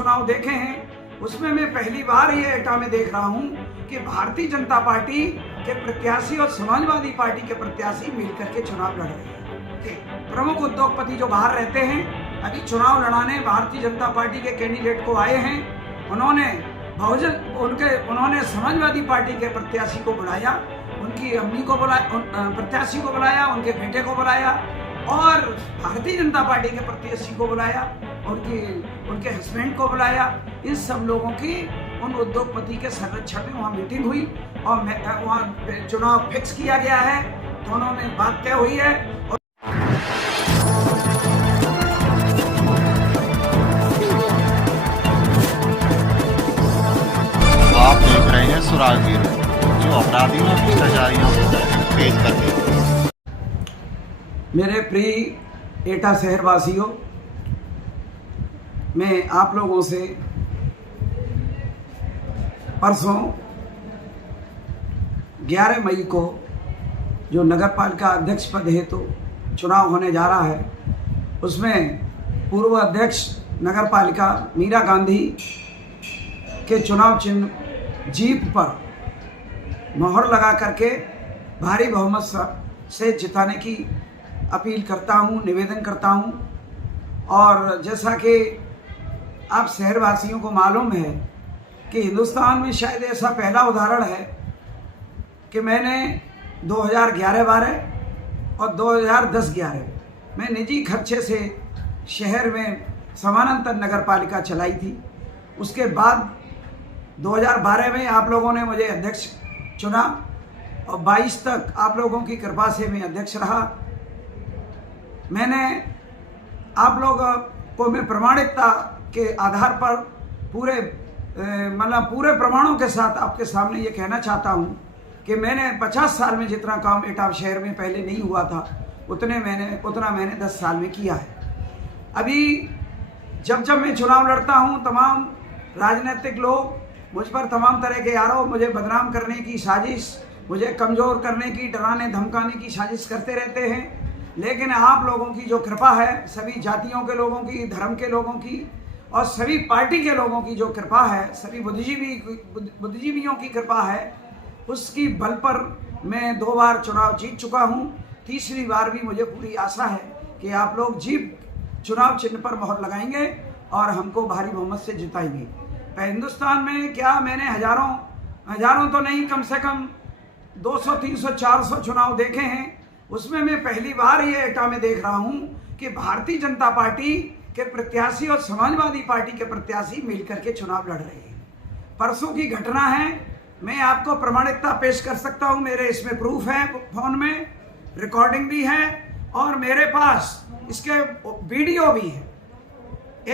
चुनाव देखे हैं उसमें मैं पहली बार ये एटा में देख रहा हूँ कि भारतीय जनता पार्टी के प्रत्याशी और समाजवादी पार्टी के प्रत्याशी मिलकर के चुनाव लड़ रहे हैं। प्रमुख उद्योगपति जो बाहर रहते हैं अभी चुनाव लड़ाने भारतीय जनता पार्टी के कैंडिडेट को आए हैं। उन्होंने समाजवादी पार्टी के प्रत्याशी को बुलाया, उनकी अम्मी को बुलाया, प्रत्याशी को बुलाया, उनके बेटे को बुलाया और भारतीय जनता पार्टी के प्रत्याशी को बुलाया, उनके हस्बैंड को बुलाया। इन सब लोगों की उन उद्योगपति के संरक्षण में वहाँ मीटिंग हुई और वहाँ चुनाव फिक्स किया गया है। दोनों में बात तय हुई है। आप देख रहे हैं सुरागीर, जो अपराधियों और भ्रष्टाचारियों को पेश करते हैं। मेरे प्रिय एटा शहरवासियों, मैं आप लोगों से परसों 11 मई को जो नगर पालिका अध्यक्ष पद हेतु तो चुनाव होने जा रहा है, उसमें पूर्व अध्यक्ष नगर पालिका मीरा गांधी के चुनाव चिन्ह जीप पर मोहर लगा करके भारी बहुमत से जिताने की अपील करता हूं, निवेदन करता हूं। और जैसा कि आप शहरवासियों को मालूम है कि हिंदुस्तान में शायद ऐसा पहला उदाहरण है कि मैंने 2011-12 और 2010-11 में निजी खर्चे से शहर में समानांतर नगर पालिका चलाई थी। उसके बाद 2012 में आप लोगों ने मुझे अध्यक्ष चुना और 22 तक आप लोगों की कृपा से मैं अध्यक्ष रहा। मैंने आप लोग को मैं प्रमाणिकता के आधार पर पूरे प्रमाणों के साथ आपके सामने ये कहना चाहता हूँ कि मैंने 50 साल में जितना काम एटा शहर में पहले नहीं हुआ था उतना मैंने 10 साल में किया है। अभी जब मैं चुनाव लड़ता हूँ, तमाम राजनीतिक लोग मुझ पर तमाम तरह के आरोप, मुझे बदनाम करने की साजिश, मुझे कमज़ोर करने की, डराने धमकाने की साजिश करते रहते हैं। लेकिन आप लोगों की जो कृपा है, सभी जातियों के लोगों की, धर्म के लोगों की और सभी पार्टी के लोगों की जो कृपा है, सभी बुद्धिजीवियों की कृपा है, उसकी बल पर मैं 2 बार चुनाव जीत चुका हूं। तीसरी बार भी मुझे पूरी आशा है कि आप लोग जीप चुनाव चिन्ह पर मोहर लगाएंगे और हमको भारी बहुमत से जिताएंगे। हिंदुस्तान में क्या मैंने हजारों तो नहीं, कम से कम 200, 300, 400 चुनाव देखे हैं। उसमें मैं पहली बार ये एटा में देख रहा हूं कि भारतीय जनता पार्टी के प्रत्याशी और समाजवादी पार्टी के प्रत्याशी मिलकर के चुनाव लड़ रहे हैं। परसों की घटना है, मैं आपको प्रमाणिकता पेश कर सकता हूं। मेरे इसमें प्रूफ है, फोन में रिकॉर्डिंग भी है और मेरे पास इसके वीडियो भी है।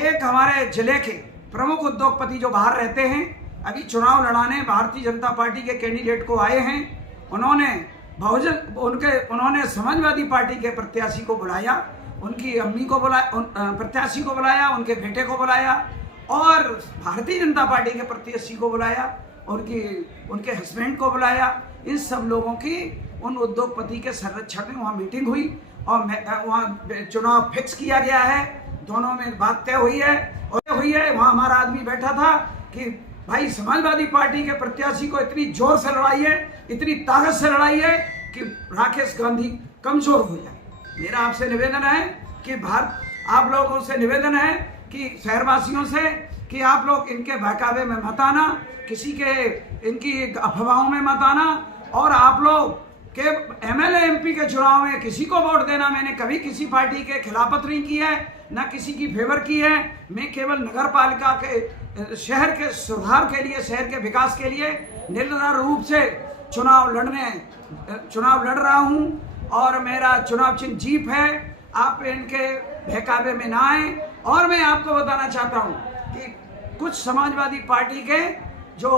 एक हमारे जिले के प्रमुख उद्योगपति जो बाहर रहते हैं अभी चुनाव लड़ाने भारतीय जनता पार्टी के कैंडिडेट को आए हैं। उन्होंने समाजवादी पार्टी के प्रत्याशी को बुलाया, उनकी अम्मी को बुलाया, प्रत्याशी को बुलाया, उनके बेटे को बुलाया और भारतीय जनता पार्टी के प्रत्याशी को बुलाया, उनके हस्बैंड को बुलाया। इन सब लोगों की उन उद्योगपति के संरक्षण में वहाँ मीटिंग हुई और वहाँ चुनाव फिक्स किया गया है। दोनों में बात तय हुई है। वहाँ हमारा आदमी बैठा था कि भाई समाजवादी पार्टी के प्रत्याशी को इतनी जोर से लड़ाई है, इतनी ताकत से लड़ाई है कि राकेश गांधी कमजोर हो जाए। मेरा आपसे निवेदन है कि आप लोगों से निवेदन है कि शहरवासियों से कि आप लोग इनके बहकावे में मत आना, इनकी अफवाहों में मत आना और आप लोग के एमएलए एमपी के चुनाव में किसी को वोट देना। मैंने कभी किसी पार्टी के खिलाफत नहीं की है, ना किसी की फेवर की है। मैं केवल नगर पालिका के शहर के सुधार के लिए, शहर के विकास के लिए निरंतर रूप से चुनाव लड़ रहा हूं और मेरा चुनाव चिन्ह जीप है। आप इनके बहकावे में ना आए। और मैं आपको बताना चाहता हूं कि कुछ समाजवादी पार्टी के जो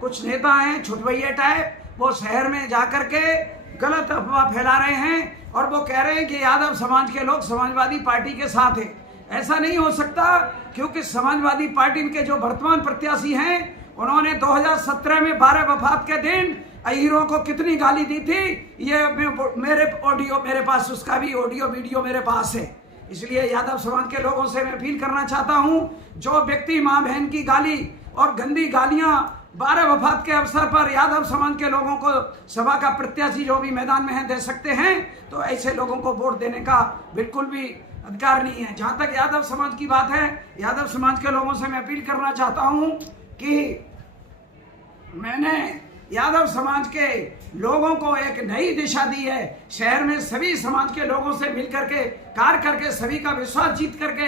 कुछ नेता हैं, छुटभैया टाइप, वो शहर में जाकर के गलत अफवाह फैला रहे हैं और वो कह रहे हैं कि यादव समाज के लोग समाजवादी पार्टी के साथ हैं। ऐसा नहीं हो सकता, क्योंकि समाजवादी पार्टी के जो वर्तमान प्रत्याशी हैं उन्होंने 2017 में 12 वफात के दिन अहीरों को कितनी गाली दी थी, ये मेरे पास उसका भी ऑडियो वीडियो मेरे पास है। इसलिए यादव समाज के लोगों से मैं अपील करना चाहता हूं, जो व्यक्ति मां बहन की गाली और गंदी गालियां 12 वफात के अवसर पर यादव समाज के लोगों को सभा का प्रत्याशी जो भी मैदान में है दे सकते हैं, तो ऐसे लोगों को वोट देने का बिल्कुल भी अधिकार नहीं है। जहां तक यादव समाज की बात है, यादव समाज के लोगों से मैं अपील करना चाहता हूं कि मैंने यादव समाज के लोगों को एक नई दिशा दी है। शहर में सभी समाज के लोगों से मिलकर के कार्य करके सभी का विश्वास जीत करके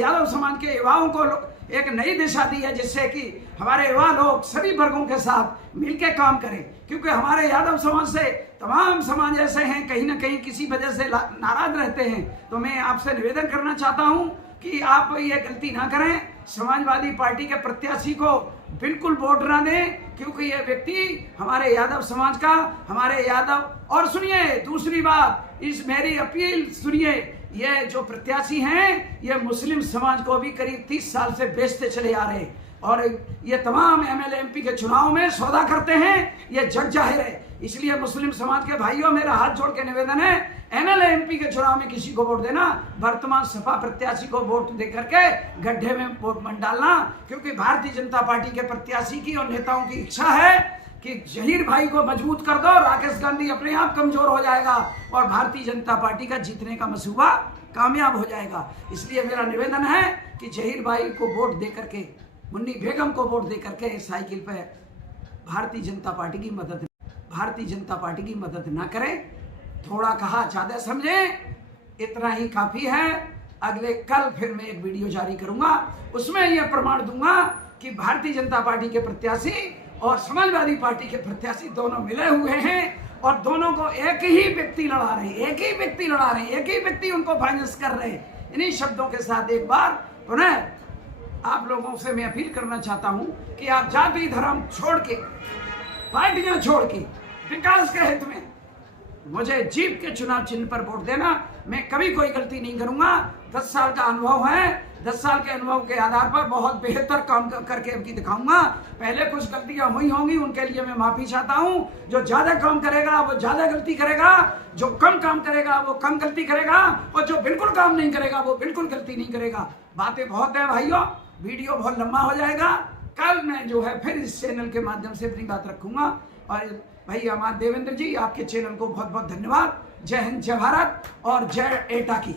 यादव समाज के युवाओं को एक नई दिशा दी है, जिससे कि हमारे युवा लोग सभी वर्गों के साथ मिलकर काम करें। क्योंकि हमारे यादव समाज से तमाम समाज ऐसे हैं कहीं ना कहीं किसी वजह से नाराज रहते हैं। तो मैं आपसे निवेदन करना चाहता हूं कि आप ये गलती ना करें, समाजवादी पार्टी के प्रत्याशी को बिल्कुल वोट ना दें, क्योंकि ये व्यक्ति हमारे यादव समाज का, हमारे यादव। और सुनिए दूसरी बात, इस मेरी अपील सुनिए, ये जो प्रत्याशी हैं ये मुस्लिम समाज को भी करीब 30 साल से बेचते चले आ रहे हैं, और ये तमाम एमएलए एमपी के चुनाव में सौदा करते हैं, ये जग जाहिर है। इसलिए मुस्लिम समाज के भाइयों, मेरा हाथ जोड़ के निवेदन है, एमएलए एमपी के चुनाव में किसी को वोट देना, वर्तमान सपा प्रत्याशी को वोट दे करके गड्ढे में वोट मत डालना। क्योंकि भारतीय जनता पार्टी के प्रत्याशी की और नेताओं की इच्छा है कि जहीर भाई को मजबूत कर दो, राकेश गांधी अपने आप कमजोर हो जाएगा और भारतीय जनता पार्टी का जीतने का मंसूबा कामयाब हो जाएगा। इसलिए मेरा निवेदन है कि जहीर भाई को वोट दे करके, मुन्नी बेगम को वोट दे करके साइकिल पे भारतीय जनता पार्टी की मदद ना करें। थोड़ा कहा ज्यादा समझे, इतना ही काफी है। अगले कल फिर मैं एक वीडियो जारी करूंगा, उसमें यह प्रमाण दूंगा कि भारतीय जनता पार्टी के प्रत्याशी और समाजवादी पार्टी के प्रत्याशी दोनों मिले हुए हैं और दोनों को एक ही व्यक्ति लड़ा रहे हैं, एक ही व्यक्ति उनको फाइनेंस कर रहे हैं। इन्हीं शब्दों के साथ एक बार पुनः आप लोगों से मैं अपील करना चाहता हूं कि आप जाति धर्म छोड़ के, पार्टियां छोड़ के, विकास के हित में मुझे जीप के चुनाव चिन्ह पर वोट देना। मैं कभी कोई गलती नहीं करूंगा। 10 साल का अनुभव है, 10 साल के अनुभव के आधार पर बहुत बेहतर काम करके अब की दिखाऊंगा। पहले कुछ गलतियां हुई होंगी, उनके लिए मैं माफी चाहता हूं। जो ज्यादा काम करेगा वो ज्यादा गलती करेगा, जो कम काम करेगा वो कम गलती करेगा, और जो बिल्कुल काम नहीं करेगा वो बिल्कुल गलती नहीं करेगा। बातें बहुत है भाइयों, वीडियो बहुत लंबा हो जाएगा। कल मैं जो है फिर इस चैनल के माध्यम से अपनी बात रखूंगा। और भाई हमारे देवेंद्र जी, आपके चैनल को बहुत बहुत धन्यवाद। जय हिंद, जय भारत और जय एटा की।